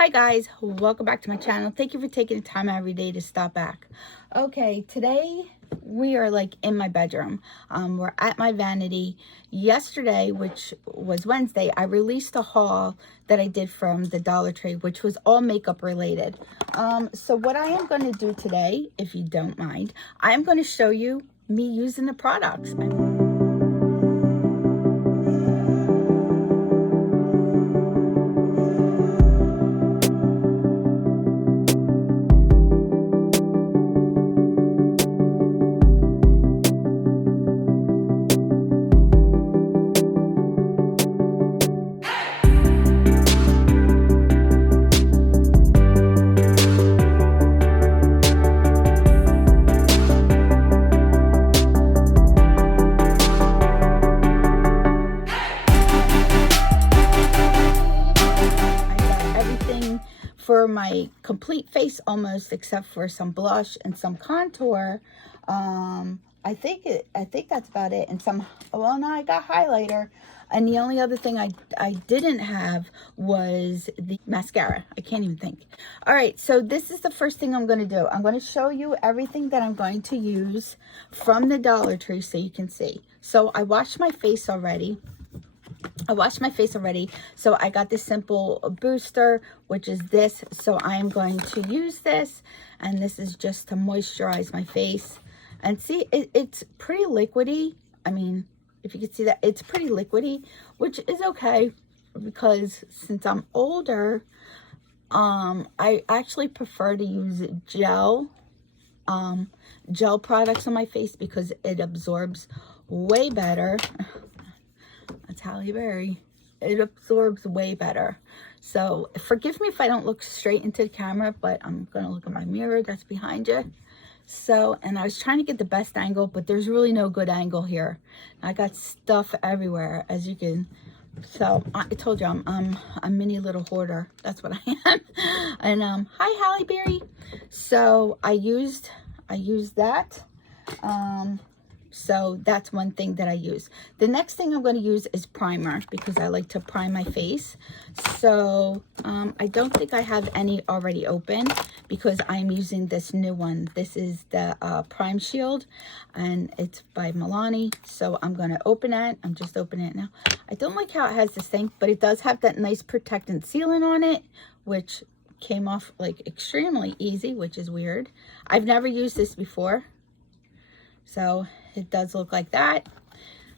Hi guys, welcome back to my channel. Thank you for taking the time every day to stop back. Okay, today we are like in my bedroom. We're at my vanity. Yesterday, which was Wednesday, I released a haul that I did from the Dollar Tree, which was all makeup related. So what I am going to do today, if you don't mind, I am going to show you me using the products. For my complete face almost, except for some blush and some contour. I think that's about it. And some, well, no, I got highlighter. And the only other thing I didn't have was the mascara. I can't even think. All right, so this is the first thing I'm going to do. I'm going to show you everything that I'm going to use from the Dollar Tree so you can see. So I washed my face already. So I got this simple booster, which is this. So I am going to use this, and this is just to moisturize my face. And see, it's pretty liquidy. I mean, if you can see that, it's pretty liquidy, which is okay, because since I'm older, I actually prefer to use gel products on my face because it absorbs way better. That's Halle Berry. It absorbs way better. So forgive me if I don't look straight into the camera, but I'm gonna look at my mirror that's behind you. So, and I was trying to get the best angle, but there's really no good angle here. I got stuff everywhere, as you can. So I told you I'm a mini little hoarder. That's what I am. And hi Halle Berry. So I used that. So that's one thing that I use. The next thing I'm going to use is primer, because I like to prime my face. So I don't think I have any already open, because I'm using this new one. This is the Prime Shield, and it's by Milani. So I'm going to open it. I'm just opening it now. I don't like how it has this thing, but it does have that nice protectant sealant on it, which came off like extremely easy, which is weird. I've never used this before. So it does look like that.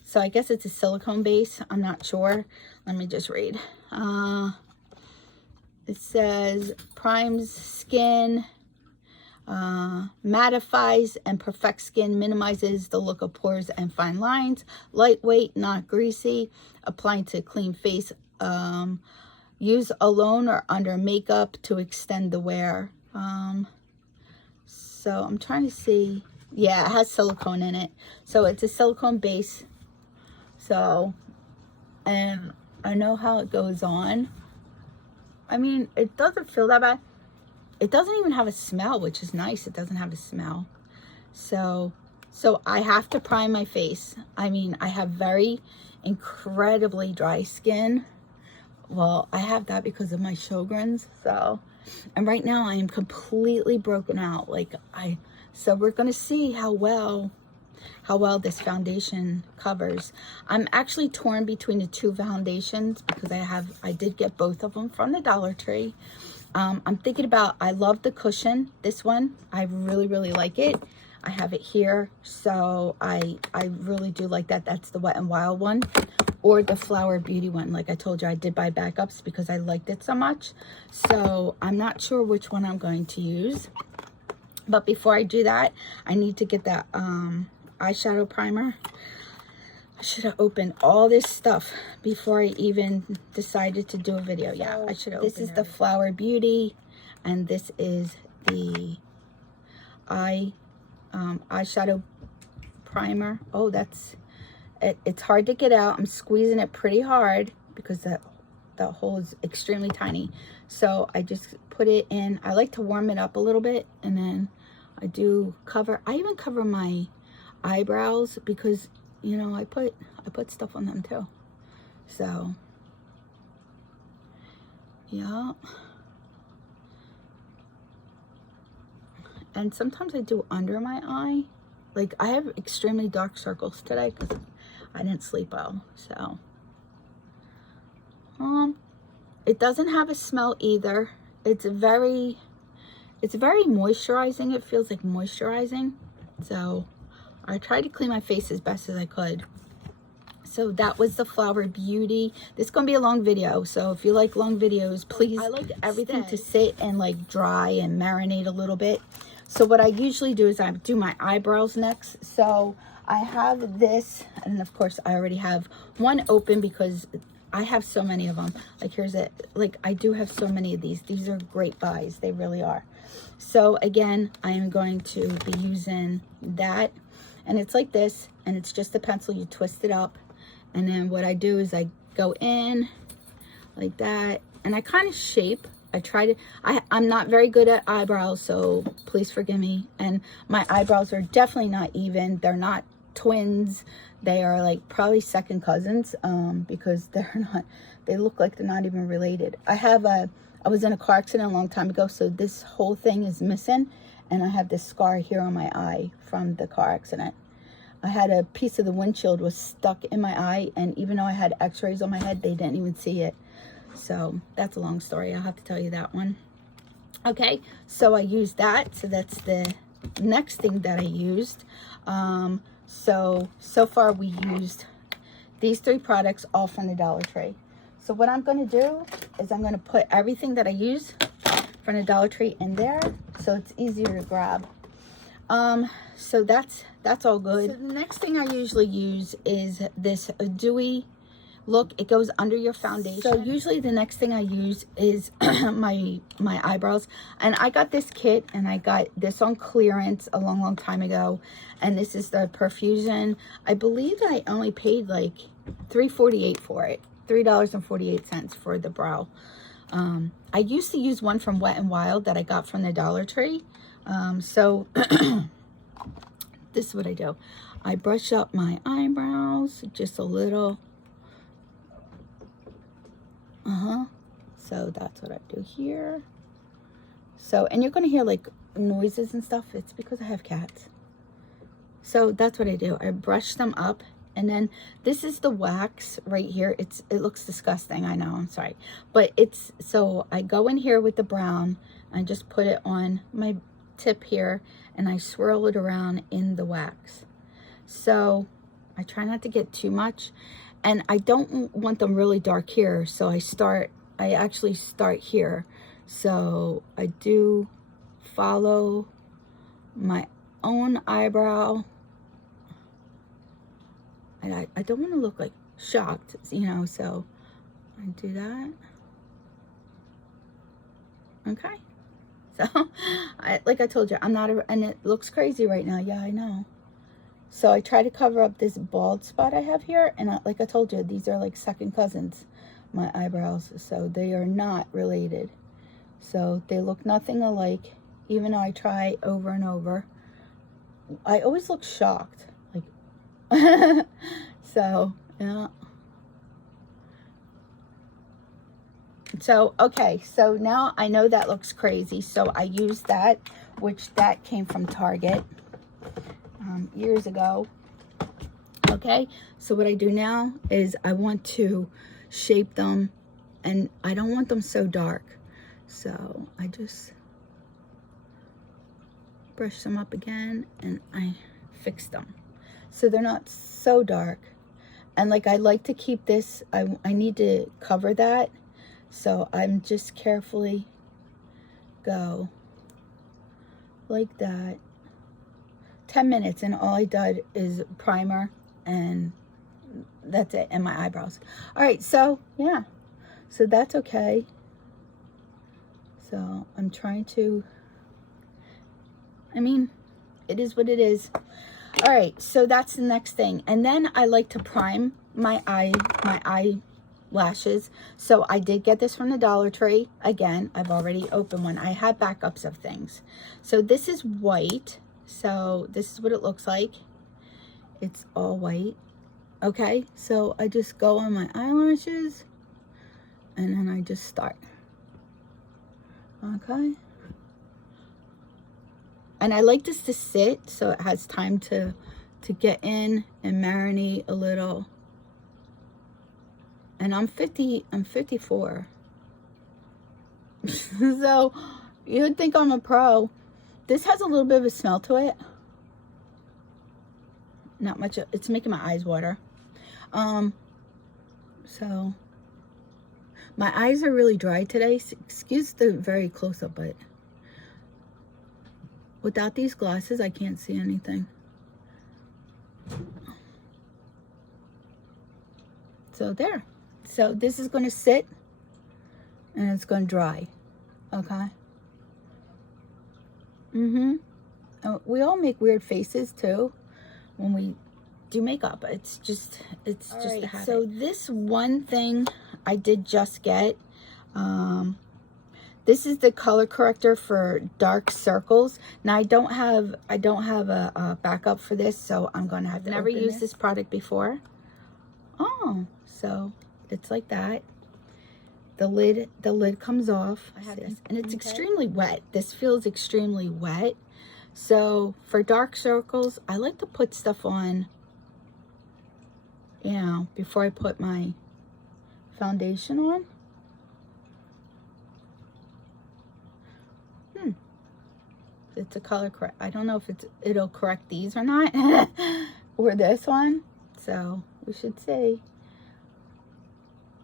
So I guess it's a silicone base. I'm not sure. Let me just read. It says primes skin, mattifies and perfects skin, minimizes the look of pores and fine lines, lightweight, not greasy, applying to clean face, use alone or under makeup to extend the wear. So I'm trying to see. Yeah, it has silicone in it. So it's a silicone base. So, and I know how it goes on. I mean, it doesn't feel that bad. It doesn't even have a smell, which is nice. It doesn't have a smell. So I have to prime my face. I mean, I have very incredibly dry skin. Well, I have that because of my Sjogren's. So, and right now I am completely broken out. So we're going to see how well this foundation covers. I'm actually torn between the two foundations because I did get both of them from the Dollar Tree. I'm thinking about, I love the cushion, this one. I really, really like it. I have it here. So I really do like that. That's the Wet n Wild one, or the Flower Beauty one. Like I told you, I did buy backups because I liked it so much. So I'm not sure which one I'm going to use. But before I do that, I need to get that eyeshadow primer. I should have opened all this stuff before I even decided to do a video. Yeah, I should have opened. This is the Flower Beauty, and this is the eyeshadow primer. Oh, that's it. It's hard to get out. I'm squeezing it pretty hard because that hole is extremely tiny. So I just put it in. I like to warm it up a little bit, and then I even cover my eyebrows because, you know, I put stuff on them too. So yeah, And sometimes I do under my eye. Like, I have extremely dark circles today because I didn't sleep well. So, it doesn't have a smell either. It's very moisturizing. It feels like moisturizing. So, I tried to clean my face as best as I could. So that was the Flower Beauty. This is going to be a long video. So if you like long videos, please. I like everything to sit and like dry and marinate a little bit. So what I usually do is I do my eyebrows next. So I have this, and of course I already have one open because I have so many of them. Like here's it. Like I do have so many of these. These are great buys. They really are. So again, I am going to be using that. And it's like this, and it's just a pencil. You twist it up. And then what I do is I go in like that, and I kind of shape. I try to, I'm not very good at eyebrows, so please forgive me. And my eyebrows are definitely not even. They're not twins. They are like probably second cousins, because they're not, they look like they're not even related. I was in a car accident a long time ago, so this whole thing is missing. And I have this scar here on my eye from the car accident. I had a piece of the windshield was stuck in my eye, and even though I had x-rays on my head, they didn't even see it. So that's a long story. I'll have to tell you that one. Okay, so I used that. So that's the next thing that I used. So far we used these 3 products all from the Dollar Tree. So what I'm going to do is I'm going to put everything that I use from the Dollar Tree in there, so it's easier to grab. So that's all good. So the next thing I usually use is this dewy look. It goes under your foundation. So usually the next thing I use is my eyebrows. And I got this kit, and I got this on clearance a long time ago. And this is the Perfusion. I believe that I only paid like $3.48 for it. $3.48 for the brow. I used to use one from Wet n Wild that I got from the Dollar Tree. So this is what I do. I brush up my eyebrows just a little. So that's what I do here. So, and you're going to hear like noises and stuff. It's because I have cats. So that's what I do. I brush them up. And then this is the wax right here. It looks disgusting. I know. I'm sorry. But it's, so I go in here with the brown. I just put it on my tip here, and I swirl it around in the wax. So I try not to get too much, and I don't want them really dark here, so I actually start here. So I do follow my own eyebrow, and I don't want to look like shocked, you know, so I do that. Okay. So, like I told you, I'm not, and it looks crazy right now. Yeah, I know. So I try to cover up this bald spot I have here. And like I told you, these are like second cousins, my eyebrows. So they are not related. So they look nothing alike, even though I try over and over. I always look shocked. Like, so, yeah. So, okay, so now I know that looks crazy. So I used that, which that came from Target years ago. Okay, so what I do now is I want to shape them, and I don't want them so dark. So I just brush them up again, and I fix them. So they're not so dark. And like I like to keep this, I need to cover that. So I'm just carefully go like that. 10 minutes, and all I did is primer, and that's it, and my eyebrows. All right, so yeah, so that's okay. So I'm trying to, I mean, it is what it is. All right, so that's the next thing. And then I like to prime my eyelashes. So I did get this from the Dollar Tree. Again, I've already opened one. I have backups of things. So this is white. So this is what it looks like. It's all white. Okay, so I just go on my eyelashes, and then I just start. Okay. And I like this to sit so it has time to get in and marinate a little. And I'm 54. So you would think I'm a pro. This has a little bit of a smell to it. Not much. It's making my eyes water. So my eyes are really dry today. Excuse the very close up, but without these glasses, I can't see anything. So there. So this is going to sit and it's going to dry. Okay. We all make weird faces too when we do makeup. It's just a habit. So this one thing I did just get. This is the color corrector for dark circles. Now I don't have a backup for this, so I'm gonna have to. Never used this product before. Oh, so it's like that. The lid comes off. I have this, and it's extremely wet. This feels extremely wet. So for dark circles, I like to put stuff on, you know, before I put my foundation on. It's a color correct. I don't know if it'll correct these or not, or this one. So we should see.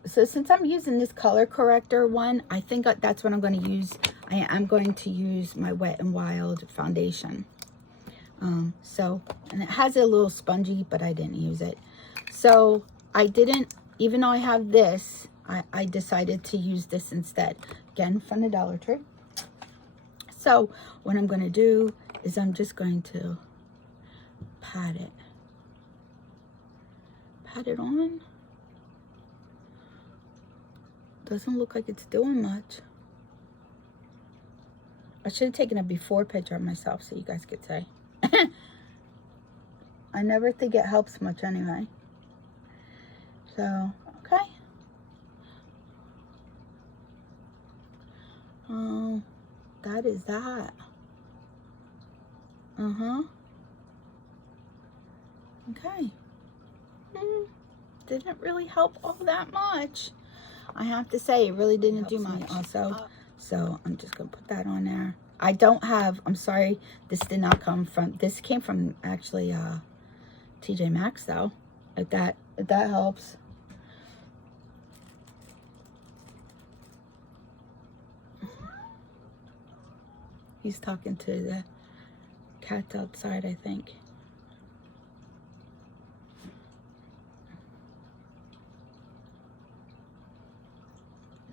So since I'm using this color corrector one, I think that's what I'm going to use. I am going to use my Wet n Wild foundation. And it has a little spongy, but I didn't use it. So I didn't, even though I have this, I decided to use this instead. Again, from the Dollar Tree. So what I'm going to do is I'm just going to pat it on. Doesn't look like it's doing much. I should have taken a before picture of myself so you guys could say. I never think it helps much anyway. So, okay. Oh, that is that. Okay. Didn't really help all that much. I have to say, it really didn't do much also. So I'm just going to put that on there. I don't have, I'm sorry, this did not come from, this came from actually TJ Maxx though, if that helps. He's talking to the cats outside, I think.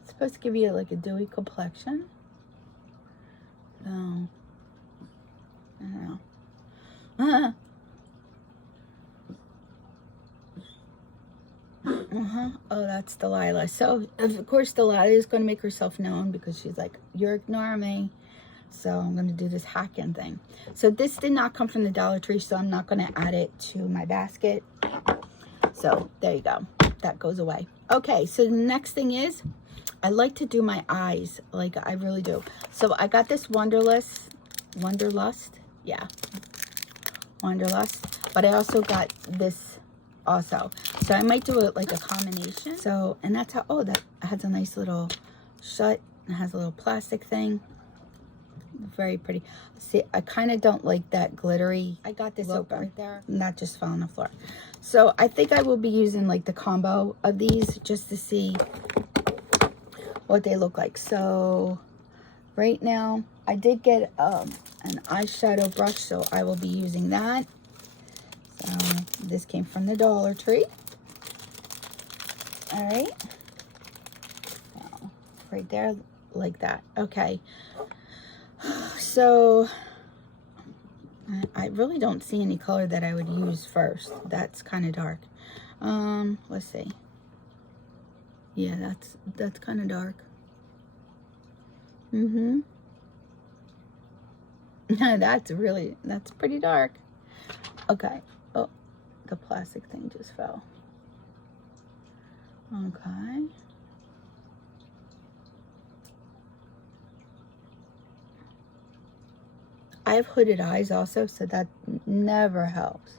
It's supposed to give you like a dewy complexion. So, I don't know. Oh, that's Delilah. So, of course, Delilah is going to make herself known because she's like, you're ignoring me. So I'm going to do this hacking thing. So this did not come from the Dollar Tree, so I'm not going to add it to my basket. So there you go. That goes away. Okay, so the next thing is, I like to do my eyes. Like, I really do. So I got this Wanderlust. Yeah. Wanderlust. But I also got this also. So I might do it like a combination. So, and that's how, oh, that has a nice little shut. It has a little plastic thing. Very pretty. See, I kind of don't like that glittery. I got this open right there, not just fell on the floor. So I think I will be using like the combo of these just to see what they look like. So right now I did get an eyeshadow brush, so I will be using that. So this came from the Dollar Tree. All right, so right there like that. Okay. So I really don't see any color that I would use first. That's kind of dark. Let's see. Yeah, that's kind of dark. That's pretty dark. Okay. Oh, the plastic thing just fell. Okay. I have hooded eyes also, so that never helps.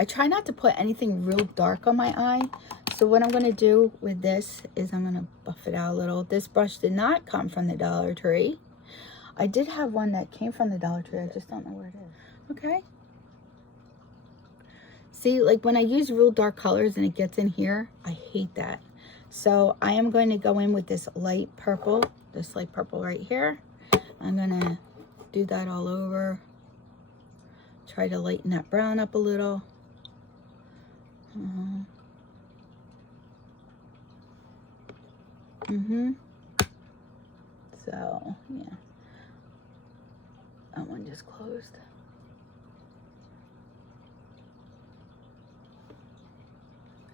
I try not to put anything real dark on my eye. So what I'm going to do with this is I'm going to buff it out a little. This brush did not come from the Dollar Tree. I did have one that came from the Dollar Tree. I just don't know where it is. Okay. See, like when I use real dark colors and it gets in here, I hate that. So I am going to go in with this light purple right here. I'm going to do that all over. Try to lighten that brown up a little. So, yeah. That one just closed.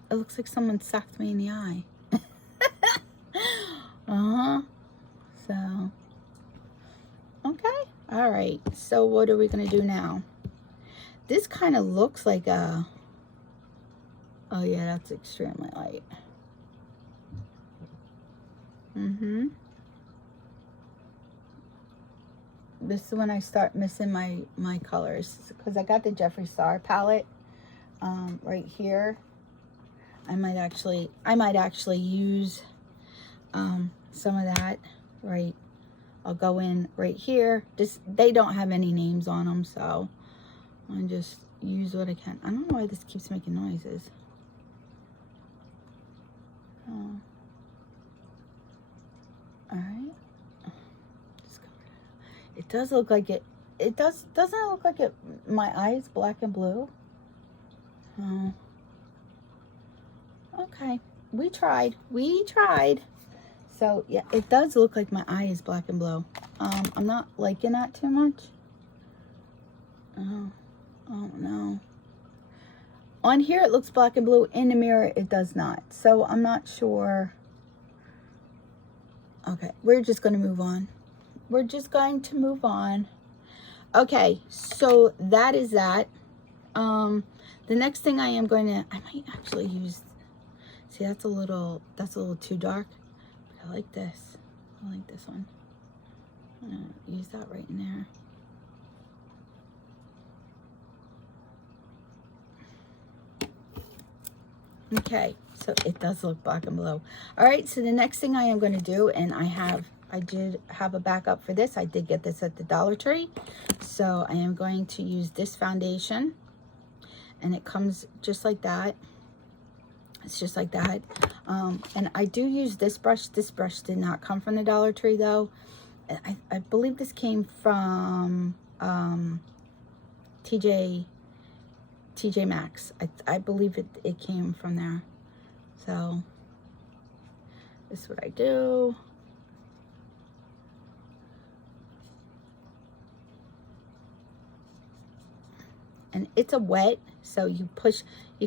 It looks like someone sucked me in the eye. So, okay. All right. So what are we going to do now? This kind of looks like a... Oh, yeah, that's extremely light. This is when I start missing my colors, because I got the Jeffree Star palette right here. I might actually use some of that. Right, I'll go in right here. They don't have any names on them, so I'll just use what I can. I don't know why this keeps making noises. All right. It does look like it. It doesn't it look like it. My eye is black and blue. Okay, we tried. So yeah, it does look like my eye is black and blue. I'm not liking that too much. Oh no. On here it looks black and blue. In the mirror it does not. So I'm not sure. Okay, we're just going to move on. Okay, so that is that. The next thing I might actually use, see, that's a little too dark. But I like this. I like this one. I'm gonna use that right in there. Okay, so it does look black and blue. All right, so the next thing I am going to do, and I did have a backup for this. I did get this at the Dollar Tree. So I am going to use this foundation, and it comes just like that. It's just like that. And I do use this brush. This brush did not come from the Dollar Tree though. I believe this came from TJ Maxx. I believe it came from there. So this is what I do. And it's a wet, so you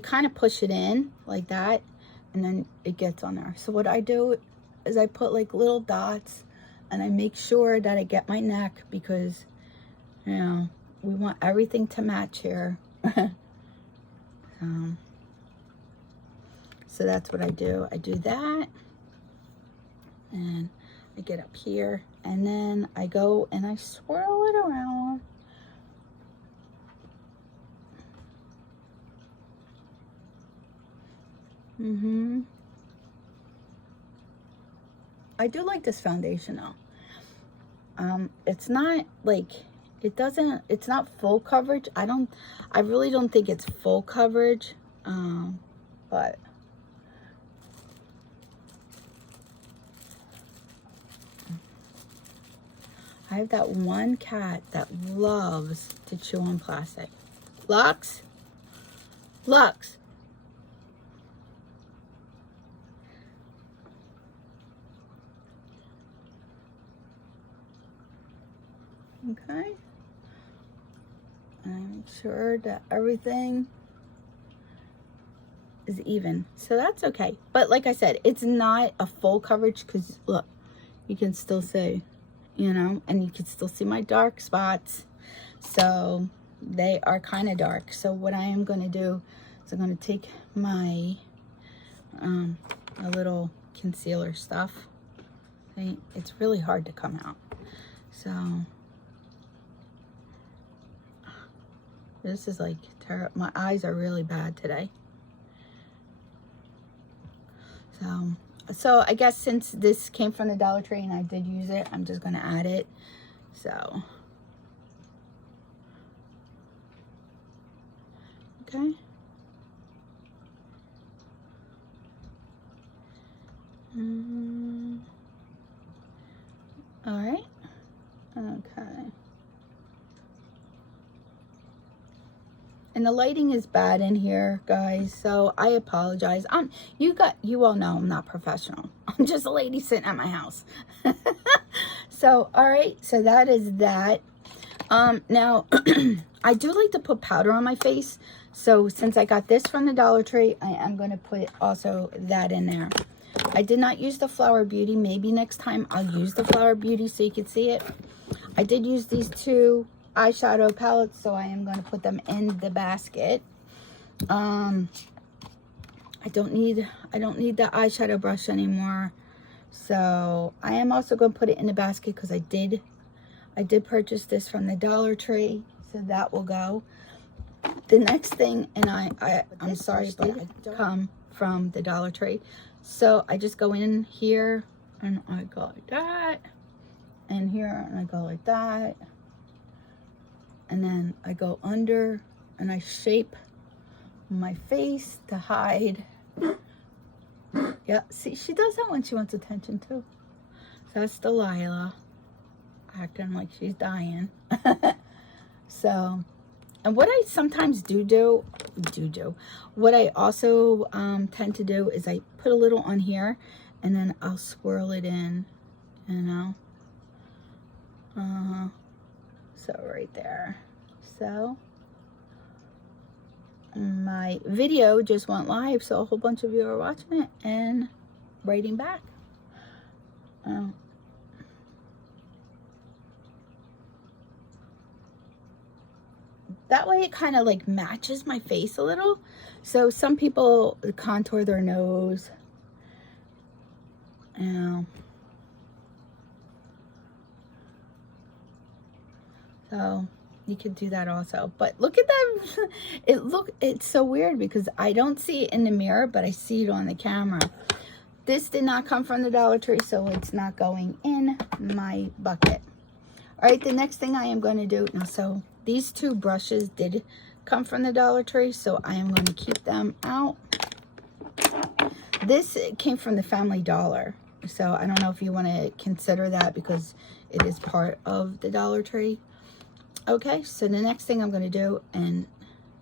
kind of push it in like that, and then it gets on there. So what I do is I put like little dots, and I make sure that I get my neck, because, you know, we want everything to match here. So that's what I do. I do that, and I get up here, and then I go and I swirl it around. I do like this foundation though. It's not like, it's not full coverage. I really don't think it's full coverage. But I have that one cat that loves to chew on plastic. Lux? Lux. Okay. And make sure that everything is even. So that's okay. But like I said, it's not a full coverage, because look, you can still see, you know, and you can still see my dark spots. So they are kind of dark. So what I am going to do is I'm going to take my a little concealer stuff. See, it's really hard to come out. So This is like terrible. My eyes are really bad today. So I guess since this came from the Dollar Tree and I did use it, I'm just gonna add it. So, okay. All right. Okay. And the lighting is bad in here, guys, so I apologize. You all know I'm not professional. I'm just a lady sitting at my house. So, all right, so that is that. Now, I do like to put powder on my face. So since I got this from the Dollar Tree, I am going to put also that in there. I did not use the Flower Beauty. Maybe next time I'll use the Flower Beauty so you can see it. I did use these two eyeshadow palettes, so I am going to put them in the basket. I don't need the eyeshadow brush anymore, so I am also going to put it in the basket because I did purchase this from the Dollar Tree, so that will go. The next thing, and I'm sorry, but I come from the Dollar Tree, so I just go in here and I go like that, and here and I go like that. And then I go under and I shape my face to hide. Yeah, see, she does that when she wants attention too. So that's Delilah acting like she's dying. So, and what I sometimes what I also tend to do is I put a little on here and then I'll swirl it in, you know. So right there. So my video just went live, so a whole bunch of you are watching it and writing back. That way it kind of like matches my face a little. So some people contour their nose. So you could do that also. But look at that. It's so weird because I don't see it in the mirror, but I see it on the camera. This did not come from the Dollar Tree, so it's not going in my bucket. All right, the next thing I am going to do now, so these two brushes did come from the Dollar Tree, so I am going to keep them out. This came from the Family Dollar, so I don't know if you want to consider that because it is part of the Dollar Tree. Okay, so the next thing I'm going to do, and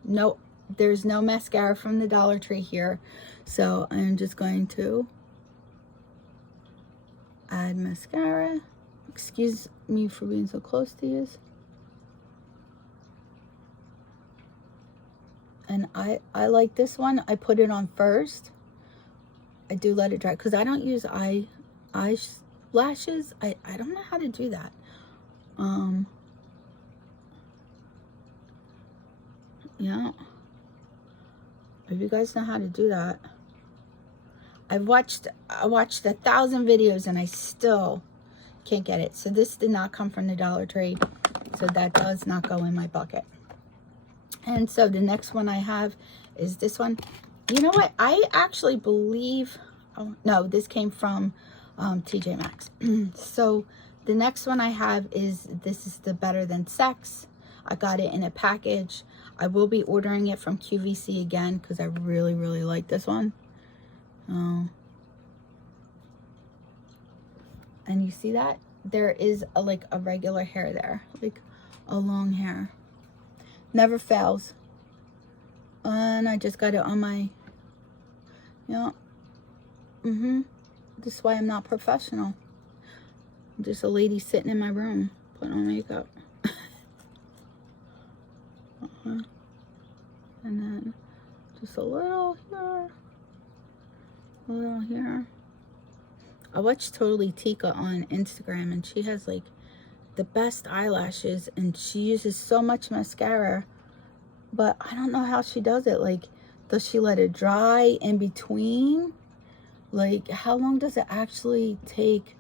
no, there's no mascara from the Dollar Tree here, so I'm just going to add mascara. Excuse me for being so close to you. And I like this one. I put it on first. I do let it dry because I don't use eyelashes. I don't know how to do that. Yeah, if you guys know how to do that. I watched 1,000 videos and I still can't get it. So this did not come from the Dollar Tree, so that does not go in my bucket. And so the next one I have is this one. You know what, I actually believe, oh no, this came from TJ Maxx. So the next one I have is, this is the Better Than Sex. I got it in a package. I will be ordering it from QVC again because I really, really like this one. And you see that? There is like a regular hair there, like a long hair. Never fails. And I just got it on my, yeah. This is why I'm not professional. I'm just a lady sitting in my room putting on makeup. And then just a little here, a little here. I watched Totally Tika on Instagram, and she has like the best eyelashes, and she uses so much mascara, but I don't know how she does it. Like, does she let it dry in between? Like, how long does it actually take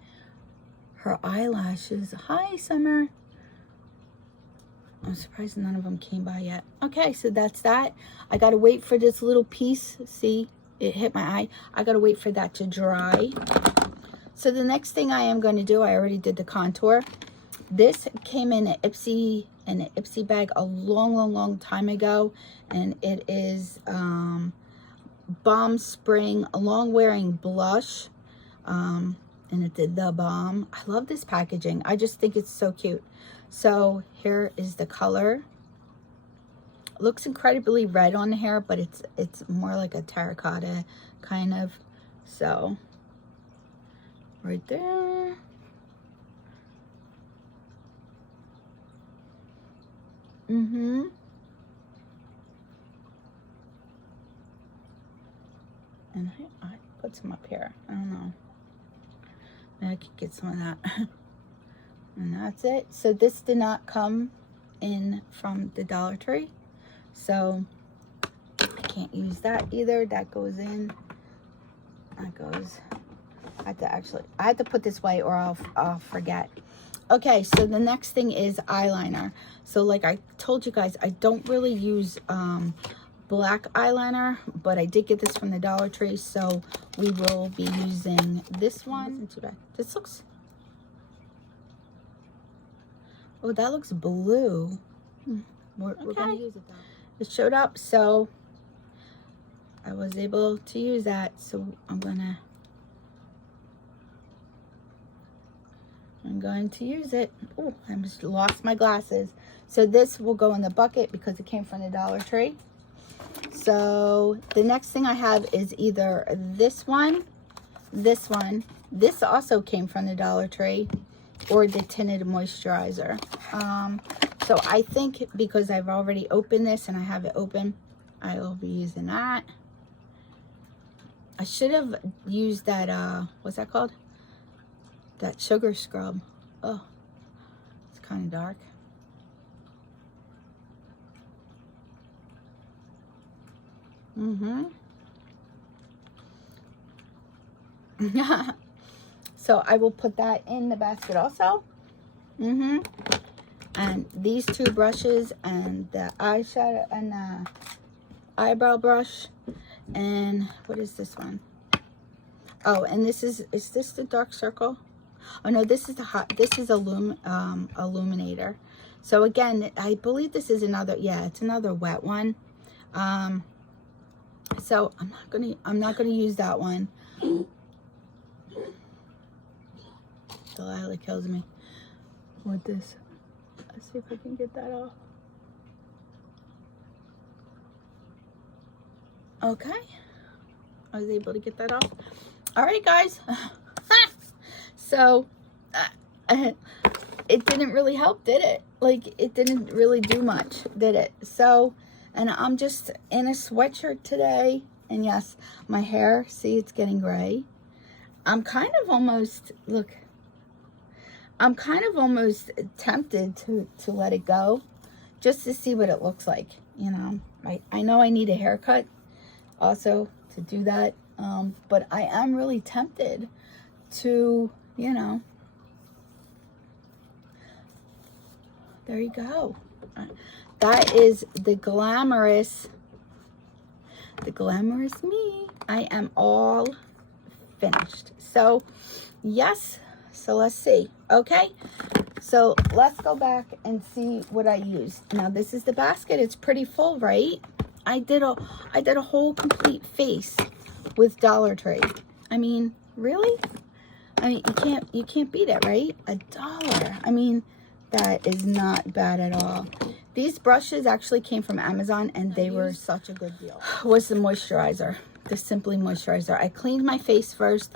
her eyelashes? Hi, Summer. I'm surprised none of them came by yet. Okay, so that's that. I gotta wait for this little piece. See, it hit my eye. I gotta wait for that to dry. So the next thing I am going to do, I already did the contour. This came in an Ipsy bag a long time ago, and it is Balm Spring Long Wearing Blush, and it did the balm. I love this packaging. I just think it's so cute. So here is the color. It looks incredibly red on the hair, but it's more like a terracotta kind of. So right there. And I put some up here. I don't know. Maybe I could get some of that. And that's it. So this did not come in from the Dollar Tree, so I can't use that either. That goes in. That goes. I had to put this away or I'll forget. Okay, so the next thing is eyeliner. So like I told you guys, I don't really use black eyeliner, but I did get this from the Dollar Tree, so we will be using this one. Isn't too bad. This looks, oh, that looks blue. We're gonna use it though. It showed up, so I was able to use that. So I'm going to use it. Oh, I just lost my glasses. So this will go in the bucket because it came from the Dollar Tree. So the next thing I have is either this one. This also came from the Dollar Tree, or the tinted moisturizer. So I think because I've already opened this and I have it open, I will be using that. I should have used that, what's that called? That sugar scrub. Oh, it's kind of dark. So I will put that in the basket also. And these two brushes and the eyeshadow and the eyebrow brush. And what is this one? Oh, and this is this the dark circle? Oh no, this is illuminator. So again, I believe this is another, yeah, it's another wet one. So I'm not gonna use that one. Delilah kills me with this. Let's see if I can get that off. Okay, I was able to get that off. All right, guys. So it didn't really help, did it? Like, it didn't really do much, did it? So, and I'm just in a sweatshirt today, and yes, my hair, see, it's getting gray. I'm kind of almost, look, I'm kind of almost tempted to let it go just to see what it looks like, you know. I know I need a haircut also to do that, but I am really tempted to, you know. There you go. That is the glamorous me. I am all finished. So yes, so let's see. Okay, so let's go back and see what I used. Now this is the basket. It's pretty full, right? I did a whole complete face with Dollar Tree. I mean, really? I mean, you can't beat it, right? $1. I mean, that is not bad at all. These brushes actually came from Amazon, and they were such a good deal. Was the moisturizer, the Simply moisturizer. I cleaned my face first,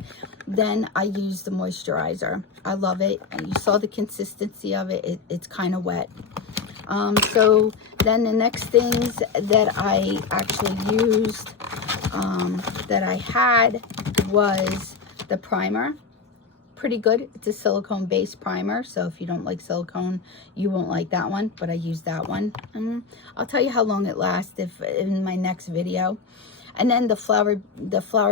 then I used the moisturizer. I love it. And you saw the consistency of it. It's kind of wet. So then the next things that I actually used, that I had, was the primer. Pretty good. It's a silicone based primer, so if you don't like silicone, you won't like that one, but I used that one. I'll tell you how long it lasts in my next video. And then the Flower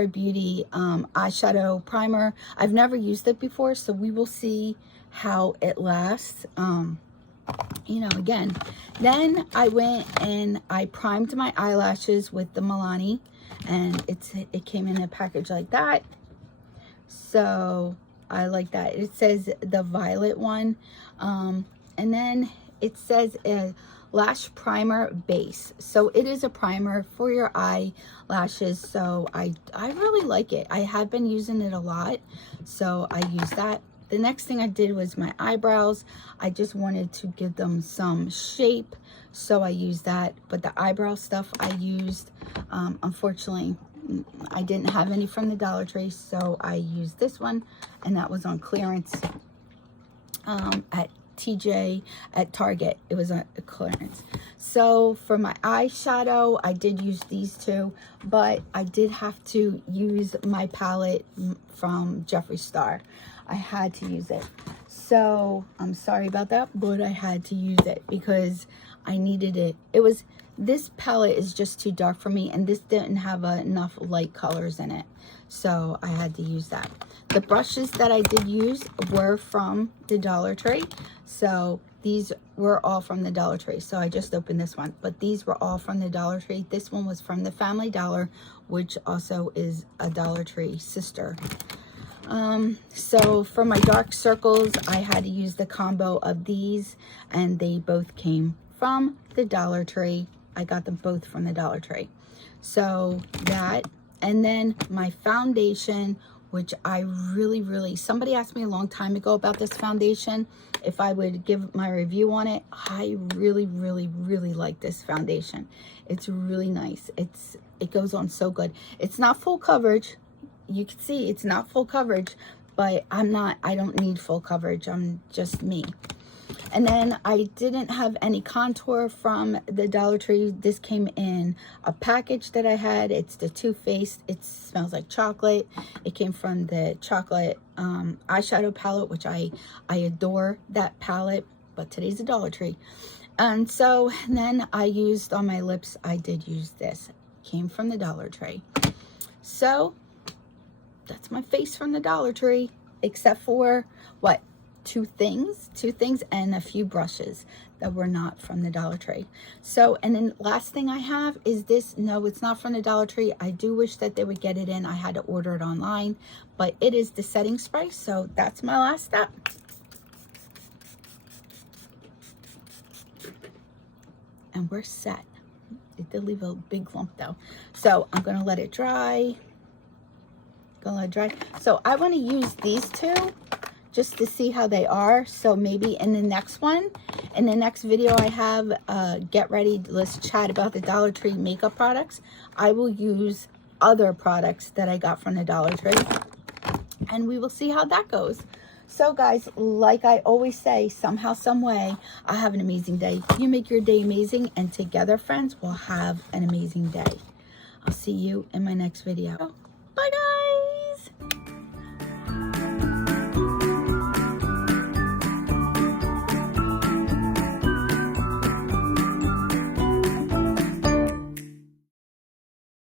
Beauty eyeshadow primer. I've never used it before, so we will see how it lasts. you know, again. Then I went and I primed my eyelashes with the Milani, and it came in a package like that. So I like that. It says the violet one, and then it says a lash primer base. So it is a primer for your eyelashes. So I really like it. I have been using it a lot, so I use that. The next thing I did was my eyebrows. I just wanted to give them some shape, so I used that. But the eyebrow stuff I used, unfortunately, I didn't have any from the Dollar Tree, so I used this one, and that was on clearance at TJ at Target. It was on clearance. So for my eyeshadow, I did use these two, but I did have to use my palette from Jeffree Star. I had to use it. So I'm sorry about that, but I had to use it because I needed it. This palette is just too dark for me, and this didn't have enough light colors in it, so I had to use that. The brushes that I did use were from the Dollar Tree, so these were all from the Dollar Tree. So I just opened this one, but these were all from the Dollar Tree. This one was from the Family Dollar, which also is a Dollar Tree sister. So for my dark circles, I had to use the combo of these, and they both came from the Dollar Tree. I got them both from the Dollar Tree. So that, and then my foundation, which I really, somebody asked me a long time ago about this foundation, if I would give my review on it. I really like this foundation. It's really nice. It goes on so good. It's not full coverage. You can see it's not full coverage, but I don't need full coverage. I'm just me. And then I didn't have any contour from the Dollar Tree. This came in a package that I had. It's the Too Faced. It smells like chocolate. It came from the chocolate eyeshadow palette, which I adore that palette, but today's a Dollar Tree. And so then I used on my lips, I did use this. It came from the Dollar Tree. So that's my face from the Dollar Tree, except for what? Two things and a few brushes that were not from the Dollar Tree. So, and then last thing I have is this. No, it's not from the Dollar Tree. I do wish that they would get it in. I had to order it online, but it is the setting spray. So that's my last step. And we're set. It did leave a big lump though. So I'm gonna let it dry. So I want to use these two just to see how they are. So maybe in the next one, in the next video I have, get ready, let's chat about the Dollar Tree makeup products. I will use other products that I got from the Dollar Tree, and we will see how that goes. So guys, like I always say, somehow, some way, I have an amazing day. You make your day amazing, and together, friends, we'll have an amazing day. I'll see you in my next video. Bye guys.